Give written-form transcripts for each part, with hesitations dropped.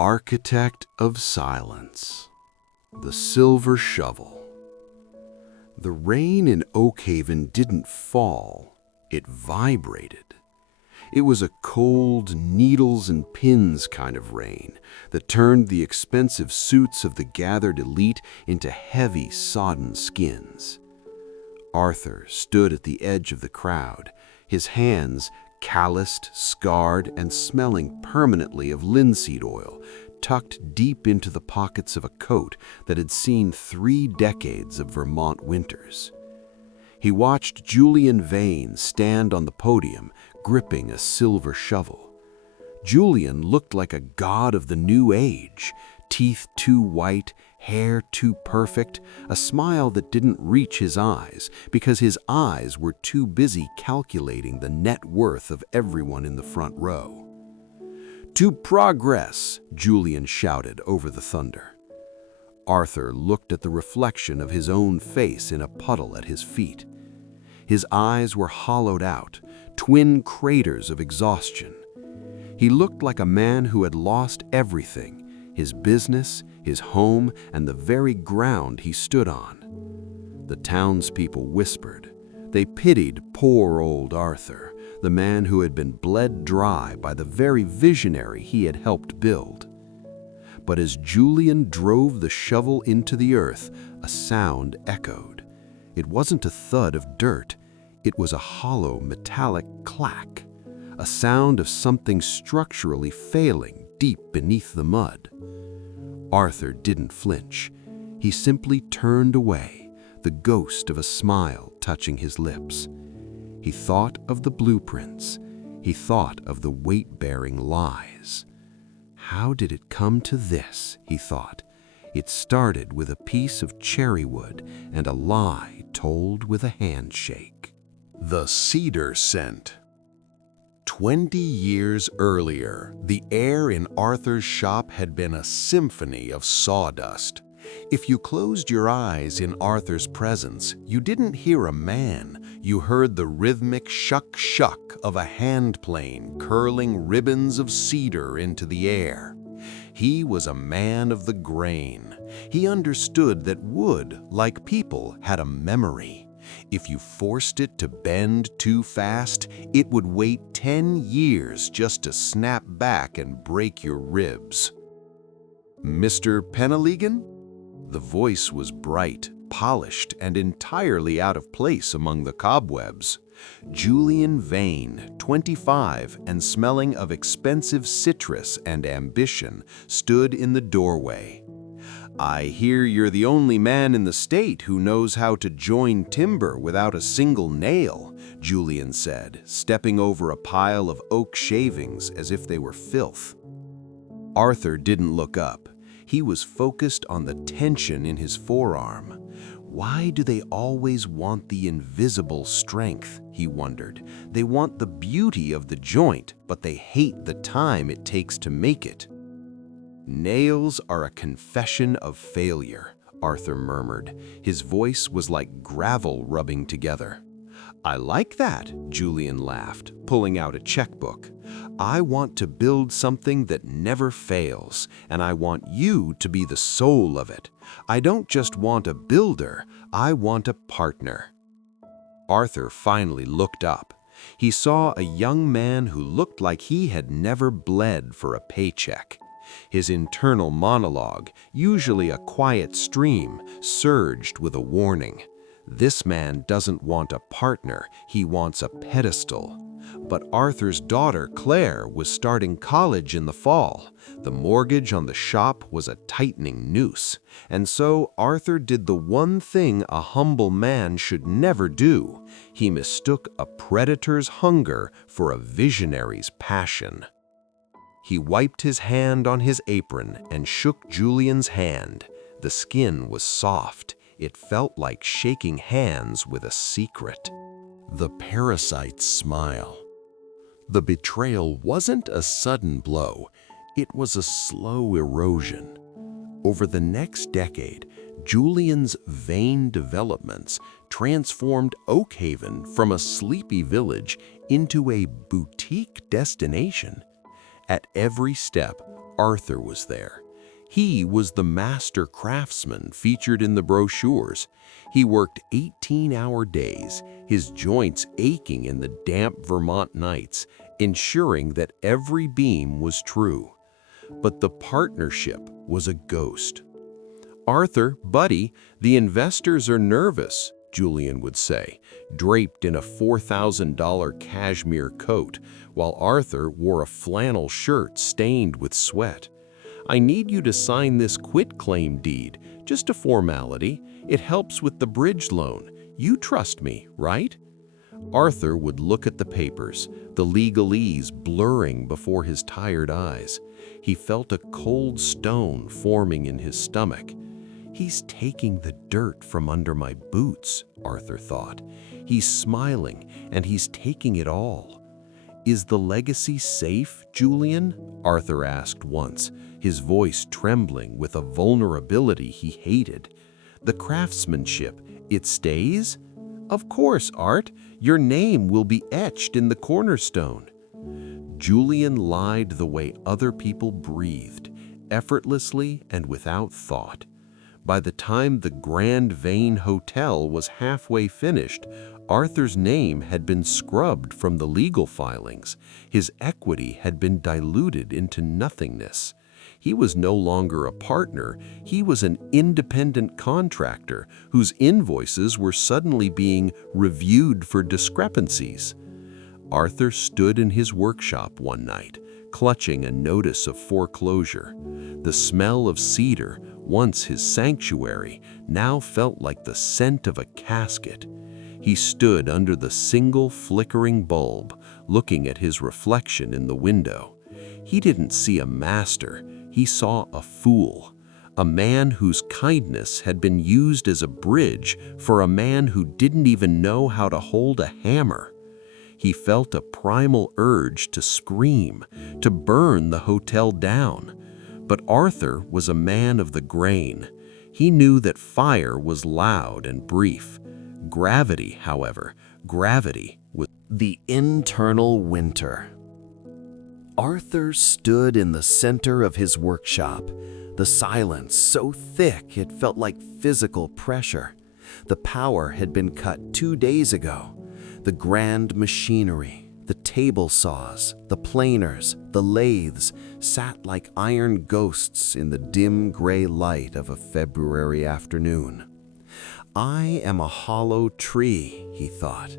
architect of silence, the silver shovel. The rain in Oakhaven didn't fall, it vibrated. It was a cold, needles and pins kind of rain that turned the expensive suits of the gathered elite into heavy, sodden skins. Arthur stood at the edge of the crowd, his hands calloused, scarred, and smelling permanently of linseed oil, tucked deep into the pockets of a coat that had seen 3 decades of Vermont winters. He watched Julian Vane stand on the podium, gripping a silver shovel. Julian looked like a god of the new age, teeth too white, hair too perfect, a smile that didn't reach his eyes because his eyes were too busy calculating the net worth of everyone in the front row. "To progress!" Julian shouted over the thunder. Arthur looked at the reflection of his own face in a puddle at his feet. His eyes were hollowed out, twin craters of exhaustion. He looked like a man who had lost everything, his business, his home, and the very ground he stood on. The townspeople whispered. They pitied poor old Arthur, the man who had been bled dry by the very visionary he had helped build. But as Julian drove the shovel into the earth, a sound echoed. It wasn't a thud of dirt, it was a hollow metallic clack, a sound of something structurally failing deep beneath the mud. Arthur didn't flinch. He simply turned away, the ghost of a smile touching his lips. He thought of the blueprints. He thought of the weight-bearing lies. How did it come to this, he thought. It started with a piece of cherry wood and a lie told with a handshake. The cedar scent. 20 years earlier, the air in Arthur's shop had been a symphony of sawdust. If you closed your eyes in Arthur's presence, you didn't hear a man. You heard the rhythmic shuck-shuck of a hand plane curling ribbons of cedar into the air. He was a man of the grain. He understood that wood, like people, had a memory. If you forced it to bend too fast, it would wait 10 years just to snap back and break your ribs. "Mr. Penhaligon?" The voice was bright, polished, and entirely out of place among the cobwebs. Julian Vane, 25 and smelling of expensive citrus and ambition, stood in the doorway. "I hear you're the only man in the state who knows how to join timber without a single nail," Julian said, stepping over a pile of oak shavings as if they were filth. Arthur didn't look up. He was focused on the tension in his forearm. Why do they always want the invisible strength, he wondered. They want the beauty of the joint, but they hate the time it takes to make it. "Nails are a confession of failure," Arthur murmured. His voice was like gravel rubbing together. "I like that," Julian laughed, pulling out a checkbook. "I want to build something that never fails, and I want you to be the soul of it. I don't just want a builder, I want a partner." Arthur finally looked up. He saw a young man who looked like he had never bled for a paycheck. His internal monologue, usually a quiet stream, surged with a warning. This man doesn't want a partner, he wants a pedestal. But Arthur's daughter, Claire, was starting college in the fall. The mortgage on the shop was a tightening noose. And so Arthur did the one thing a humble man should never do. He mistook a predator's hunger for a visionary's passion. He wiped his hand on his apron and shook Julian's hand. The skin was soft. It felt like shaking hands with a secret. The parasite's smile. The betrayal wasn't a sudden blow. It was a slow erosion. Over the next decade, Julian's vain developments transformed Oakhaven from a sleepy village into a boutique destination. At every step, Arthur was there. He was the master craftsman featured in the brochures. He worked 18-hour days, his joints aching in the damp Vermont nights, ensuring that every beam was true. But the partnership was a ghost. "Arthur, buddy, the investors are nervous," Julian would say, draped in a $4,000 cashmere coat, while Arthur wore a flannel shirt stained with sweat. "I need you to sign this quitclaim deed, just a formality. It helps with the bridge loan. You trust me, right?" Arthur would look at the papers, the legalese blurring before his tired eyes. He felt a cold stone forming in his stomach. "He's taking the dirt from under my boots," Arthur thought. "He's smiling, and he's taking it all." "Is the legacy safe, Julian?" Arthur asked once, his voice trembling with a vulnerability he hated. "The craftsmanship, it stays?" "Of course, Art. Your name will be etched in the cornerstone." Julian lied the way other people breathed, effortlessly and without thought. By the time the Grand Vane Hotel was halfway finished, Arthur's name had been scrubbed from the legal filings. His equity had been diluted into nothingness. He was no longer a partner, he was an independent contractor whose invoices were suddenly being reviewed for discrepancies. Arthur stood in his workshop one night, clutching a notice of foreclosure. The smell of cedar, once his sanctuary, now felt like the scent of a casket. He stood under the single flickering bulb, looking at his reflection in the window. He didn't see a master, he saw a fool, a man whose kindness had been used as a bridge for a man who didn't even know how to hold a hammer. He felt a primal urge to scream, to burn the hotel down. But Arthur was a man of the grain. He knew that fire was loud and brief. Gravity, however, gravity was the internal winter. Arthur stood in the center of his workshop, the silence so thick it felt like physical pressure. The power had been cut 2 days ago. The grand machinery, the table saws, the planers, the lathes sat like iron ghosts in the dim gray light of a February afternoon. "I am a hollow tree," he thought.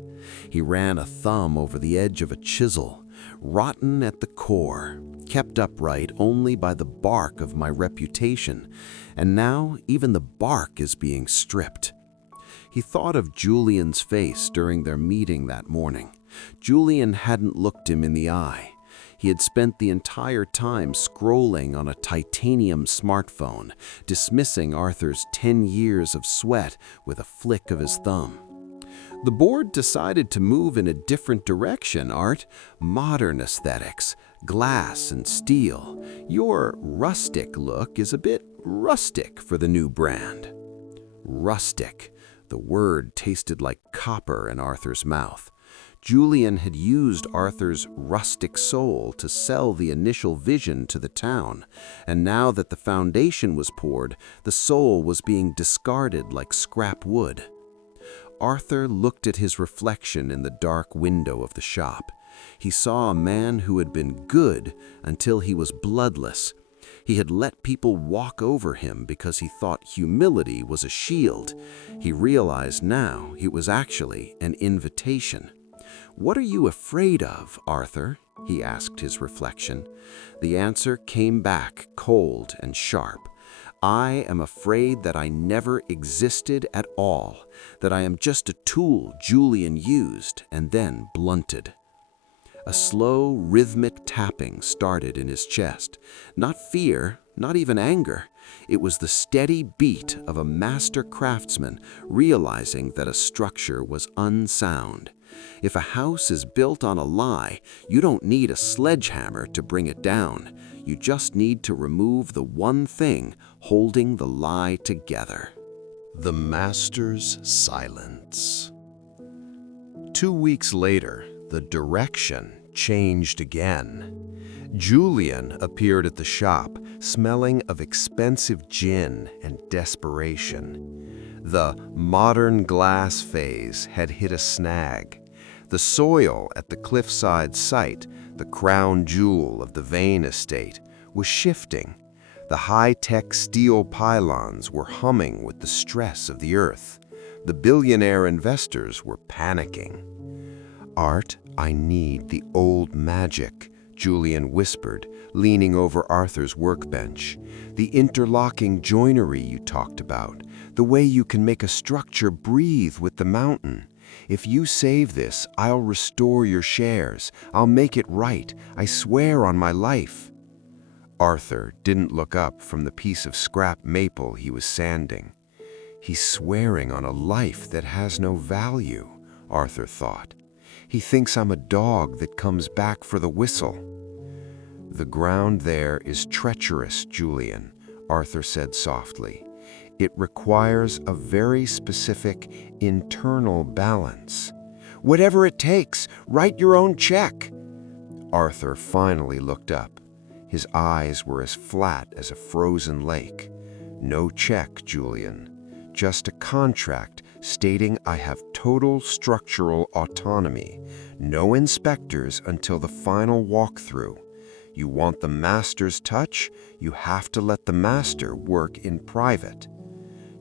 He ran a thumb over the edge of a chisel, rotten at the core, kept upright only by the bark of my reputation, and now even the bark is being stripped. He thought of Julian's face during their meeting that morning. Julian hadn't looked him in the eye. He had spent the entire time scrolling on a titanium smartphone, dismissing Arthur's 10 years of sweat with a flick of his thumb. "The board decided to move in a different direction, Art. Modern aesthetics, glass and steel. Your rustic look is a bit rustic for the new brand." Rustic. The word tasted like copper in Arthur's mouth. Julian had used Arthur's rustic soul to sell the initial vision to the town, and now that the foundation was poured, the soul was being discarded like scrap wood. Arthur looked at his reflection in the dark window of the shop. He saw a man who had been good until he was bloodless. He had let people walk over him because he thought humility was a shield. He realized now it was actually an invitation. "What are you afraid of, Arthur?" he asked his reflection. The answer came back cold and sharp. "I am afraid that I never existed at all, that I am just a tool Julian used and then blunted." A slow, rhythmic tapping started in his chest. Not fear, not even anger. It was the steady beat of a master craftsman realizing that a structure was unsound. If a house is built on a lie, you don't need a sledgehammer to bring it down. You just need to remove the one thing holding the lie together. The master's silence. 2 weeks later, the direction changed again. Julian appeared at the shop, smelling of expensive gin and desperation. The modern glass phase had hit a snag. The soil at the cliffside site, the crown jewel of the Vane estate, was shifting. The high-tech steel pylons were humming with the stress of the earth. The billionaire investors were panicking. "Art, I need the old magic," Julian whispered, leaning over Arthur's workbench. "The interlocking joinery you talked about, the way you can make a structure breathe with the mountain. If you save this, I'll restore your shares. I'll make it right. I swear on my life." Arthur didn't look up from the piece of scrap maple he was sanding. "He's swearing on a life that has no value," Arthur thought. "He thinks I'm a dog that comes back for the whistle." "The ground there is treacherous, Julian," Arthur said softly. "It requires a very specific internal balance." "Whatever it takes, write your own check." Arthur finally looked up. His eyes were as flat as a frozen lake. "No check, Julian. Just a contract stating I have total structural autonomy. No inspectors until the final walkthrough. You want the master's touch? You have to let the master work in private."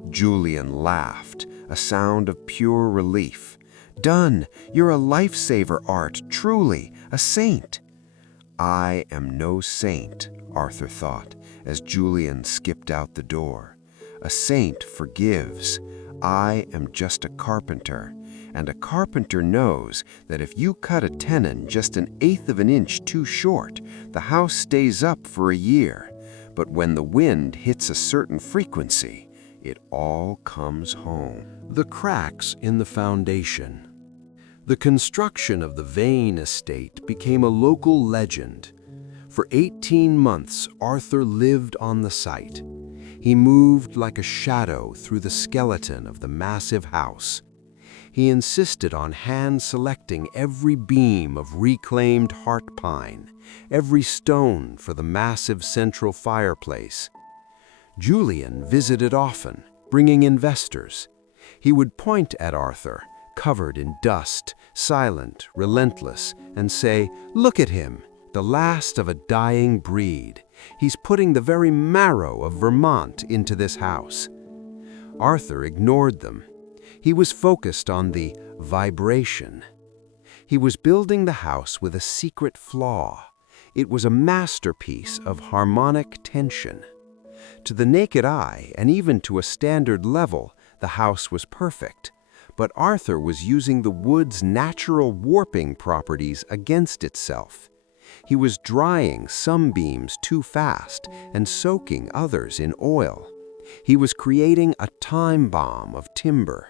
Julian laughed, a sound of pure relief. "Done! You're a lifesaver, Art, truly, a saint." "I am no saint," Arthur thought, as Julian skipped out the door. "A saint forgives. I am just a carpenter, and a carpenter knows that if you cut a tenon just 1/8 of an inch too short, the house stays up for a year. But when the wind hits a certain frequency, it all comes home." The cracks in the foundation. The construction of the Vane estate became a local legend. For 18 months, Arthur lived on the site. He moved like a shadow through the skeleton of the massive house. He insisted on hand-selecting every beam of reclaimed heart pine, every stone for the massive central fireplace. Julian visited often, bringing investors. He would point at Arthur, covered in dust, silent, relentless, and say, "Look at him, the last of a dying breed. He's putting the very marrow of Vermont into this house." Arthur ignored them. He was focused on the vibration. He was building the house with a secret flaw. It was a masterpiece of harmonic tension. To the naked eye, and even to a standard level, the house was perfect. But Arthur was using the wood's natural warping properties against itself. He was drying some beams too fast and soaking others in oil. He was creating a time bomb of timber.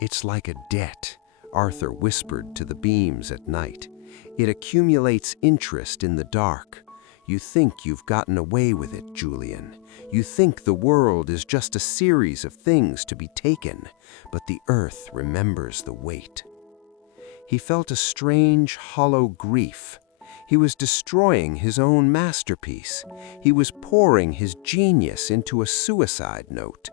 "It's like a debt," Arthur whispered to the beams at night. "It accumulates interest in the dark. You think you've gotten away with it, Julian. You think the world is just a series of things to be taken, but the earth remembers the weight." He felt a strange, hollow grief. He was destroying his own masterpiece. He was pouring his genius into a suicide note.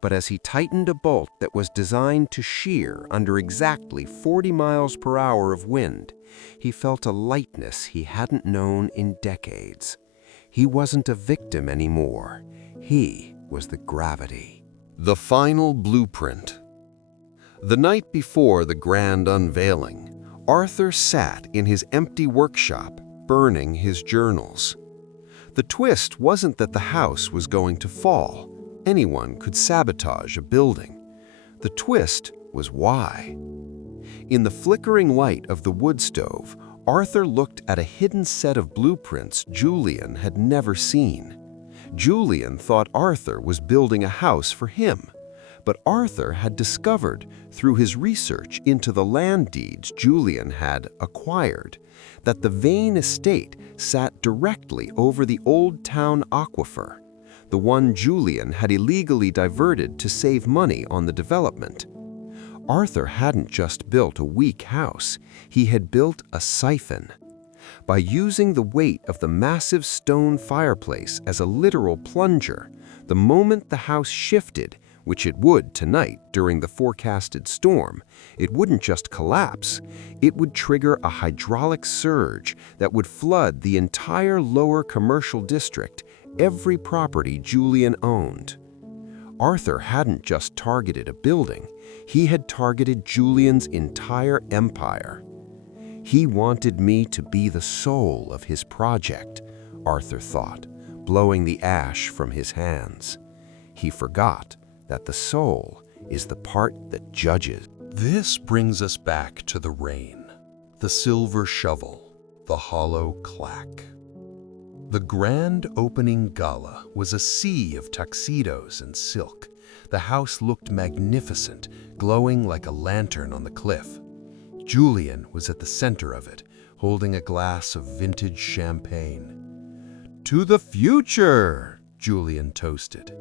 But as he tightened a bolt that was designed to shear under exactly 40 miles per hour of wind, he felt a lightness he hadn't known in decades. He wasn't a victim anymore. He was the gravity. The final blueprint. The night before the grand unveiling, Arthur sat in his empty workshop, burning his journals. The twist wasn't that the house was going to fall. Anyone could sabotage a building. The twist was why. In the flickering light of the wood stove, Arthur looked at a hidden set of blueprints Julian had never seen. Julian thought Arthur was building a house for him, but Arthur had discovered, through his research into the land deeds Julian had acquired, that the Vane estate sat directly over the Old Town aquifer, the one Julian had illegally diverted to save money on the development. Arthur hadn't just built a weak house, he had built a siphon. By using the weight of the massive stone fireplace as a literal plunger, the moment the house shifted, which it would tonight during the forecasted storm, it wouldn't just collapse, it would trigger a hydraulic surge that would flood the entire lower commercial district, every property Julian owned. Arthur hadn't just targeted a building, he had targeted Julian's entire empire. He wanted me to be the soul of his project, Arthur thought, blowing the ash from his hands. He forgot that the soul is the part that judges. This brings us back to the rain, the silver shovel, the hollow clack. The grand opening gala was a sea of tuxedos and silk. The house looked magnificent, glowing like a lantern on the cliff. Julian was at the center of it, holding a glass of vintage champagne. "To the future!" Julian toasted.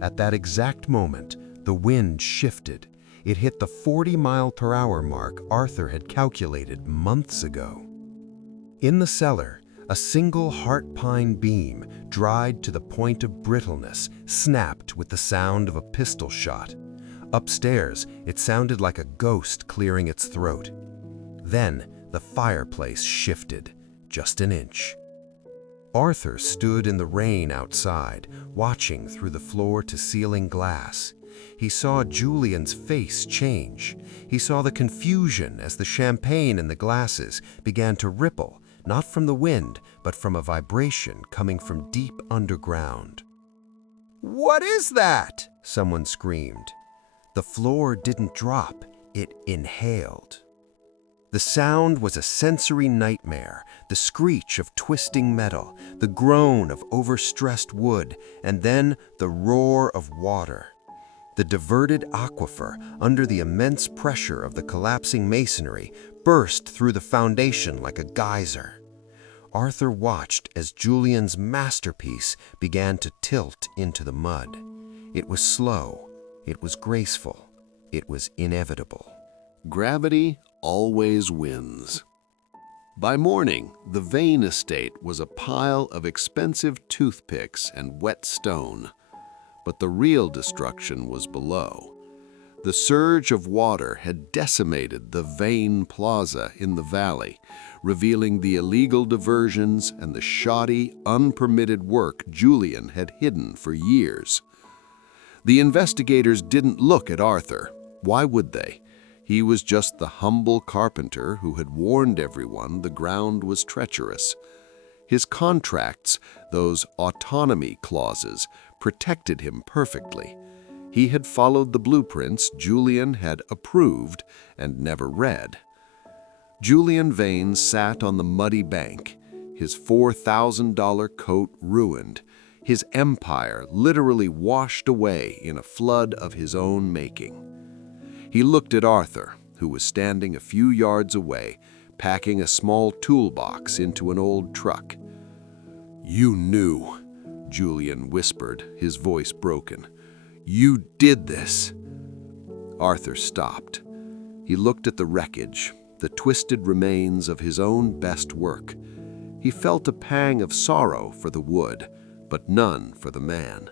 At that exact moment, the wind shifted. It hit the 40-mile-per-hour mark Arthur had calculated months ago. In the cellar, a single heart pine beam, dried to the point of brittleness, snapped with the sound of a pistol shot. Upstairs, it sounded like a ghost clearing its throat. Then, the fireplace shifted, just an inch. Arthur stood in the rain outside, watching through the floor-to-ceiling glass. He saw Julian's face change. He saw the confusion as the champagne in the glasses began to ripple, not from the wind, but from a vibration coming from deep underground. "What is that?" someone screamed. The floor didn't drop, it inhaled. The sound was a sensory nightmare, the screech of twisting metal, the groan of overstressed wood, and then the roar of water. The diverted aquifer, under the immense pressure of the collapsing masonry, burst through the foundation like a geyser. Arthur watched as Julian's masterpiece began to tilt into the mud. It was slow, it was graceful, it was inevitable. Gravity always wins. By morning, the Vane estate was a pile of expensive toothpicks and wet stone, but the real destruction was below. The surge of water had decimated the Vane Plaza in the valley, revealing the illegal diversions and the shoddy, unpermitted work Julian had hidden for years. The investigators didn't look at Arthur. Why would they? He was just the humble carpenter who had warned everyone the ground was treacherous. His contracts, those autonomy clauses, protected him perfectly. He had followed the blueprints Julian had approved and never read. Julian Vane sat on the muddy bank, his $4,000 coat ruined, his empire literally washed away in a flood of his own making. He looked at Arthur, who was standing a few yards away, packing a small toolbox into an old truck. "You knew," Julian whispered, his voice broken. "You did this." Arthur stopped. He looked at the wreckage, the twisted remains of his own best work. He felt a pang of sorrow for the wood, but none for the man.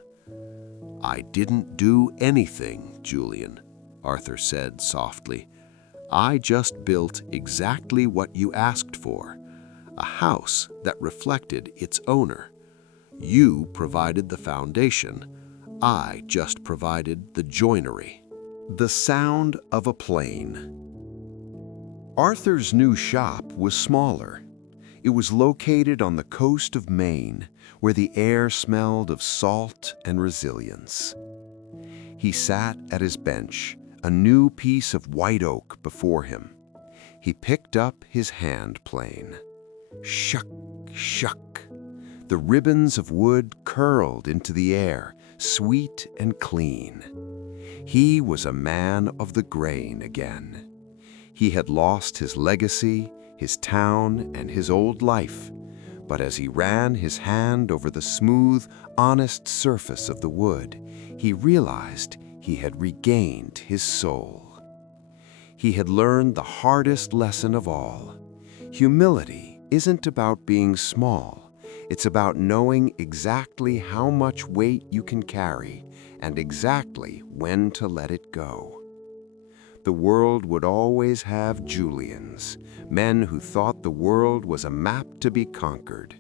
"I didn't do anything, Julian," Arthur said softly. "I just built exactly what you asked for, a house that reflected its owner. You provided the foundation, I just provided the joinery." The sound of a plane. Arthur's new shop was smaller. It was located on the coast of Maine, where the air smelled of salt and resilience. He sat at his bench, a new piece of white oak before him. He picked up his hand plane. Shuck, shuck. The ribbons of wood curled into the air, sweet and clean. He was a man of the grain again. He had lost his legacy, his town, and his old life, but as he ran his hand over the smooth, honest surface of the wood, he realized he had regained his soul. He had learned the hardest lesson of all. Humility isn't about being small. It's about knowing exactly how much weight you can carry and exactly when to let it go. The world would always have Julians, men who thought the world was a map to be conquered.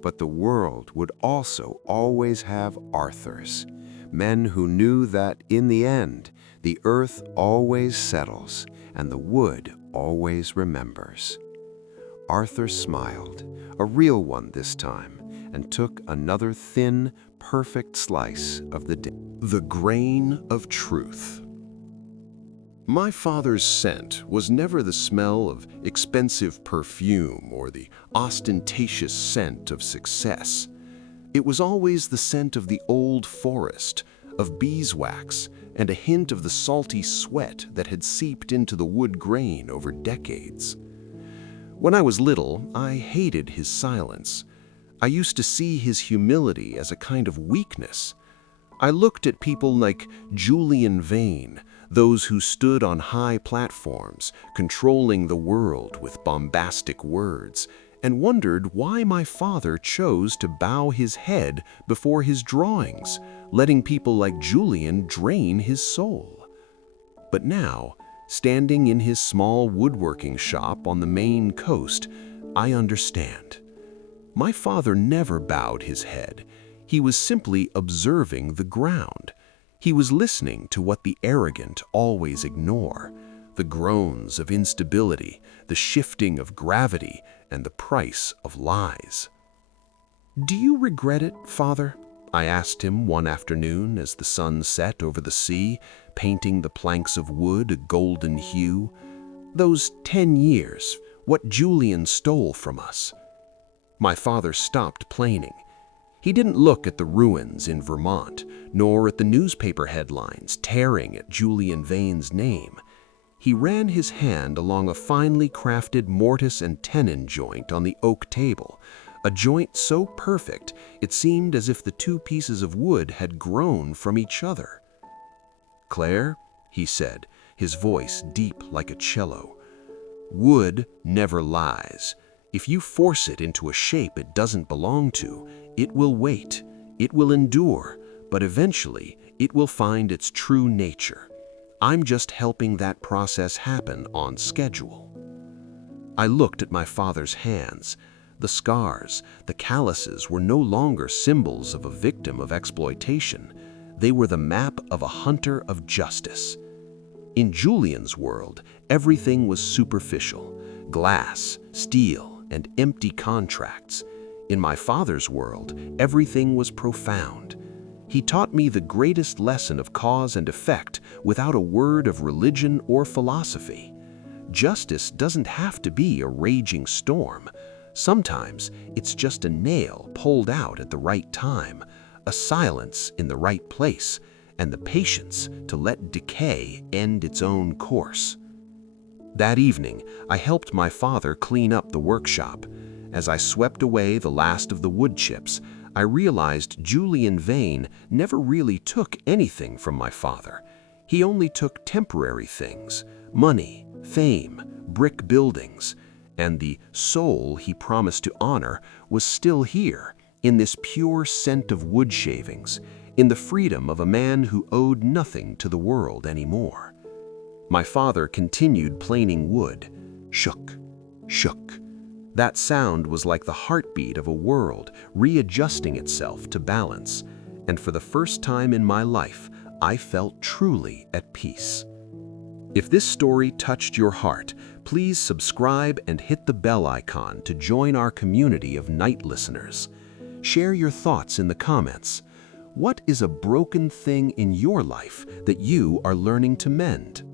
But the world would also always have Arthurs, men who knew that, in the end, the earth always settles and the wood always remembers. Arthur smiled, a real one this time, and took another thin, perfect slice of the day. The grain of truth. My father's scent was never the smell of expensive perfume or the ostentatious scent of success. It was always the scent of the old forest, of beeswax, and a hint of the salty sweat that had seeped into the wood grain over decades. When I was little, I hated his silence. I used to see his humility as a kind of weakness. I looked at people like Julian Vane, those who stood on high platforms, controlling the world with bombastic words, and wondered why my father chose to bow his head before his drawings, letting people like Julian drain his soul. But now, standing in his small woodworking shop on the Maine coast, I understand. My father never bowed his head. He was simply observing the ground. He was listening to what the arrogant always ignore: the groans of instability, the shifting of gravity, and the price of lies. "Do you regret it, Father?" I asked him one afternoon as the sun set over the sea, painting the planks of wood a golden hue. "Those 10 years, what Julian stole from us." My father stopped planing. He didn't look at the ruins in Vermont, nor at the newspaper headlines tearing at Julian Vane's name. He ran his hand along a finely crafted mortise and tenon joint on the oak table, a joint so perfect it seemed as if the two pieces of wood had grown from each other. "Claire," he said, his voice deep like a cello, "wood never lies. If you force it into a shape it doesn't belong to, it will wait, it will endure, but eventually it will find its true nature. I'm just helping that process happen on schedule." I looked at my father's hands. The scars, the calluses were no longer symbols of a victim of exploitation. They were the map of a hunter of justice. In Julian's world, everything was superficial: glass, steel, and empty contracts. In my father's world, everything was profound. He taught me the greatest lesson of cause and effect without a word of religion or philosophy. Justice doesn't have to be a raging storm. Sometimes it's just a nail pulled out at the right time, a silence in the right place, and the patience to let decay end its own course. That evening, I helped my father clean up the workshop. As I swept away the last of the wood chips, I realized Julian Vane never really took anything from my father. He only took temporary things: money, fame, brick buildings, and the soul he promised to honor was still here, in this pure scent of wood shavings, in the freedom of a man who owed nothing to the world anymore. My father continued planing wood. Shook, shook. That sound was like the heartbeat of a world readjusting itself to balance, and for the first time in my life, I felt truly at peace. If this story touched your heart, please subscribe and hit the bell icon to join our community of night listeners. Share your thoughts in the comments. What is a broken thing in your life that you are learning to mend?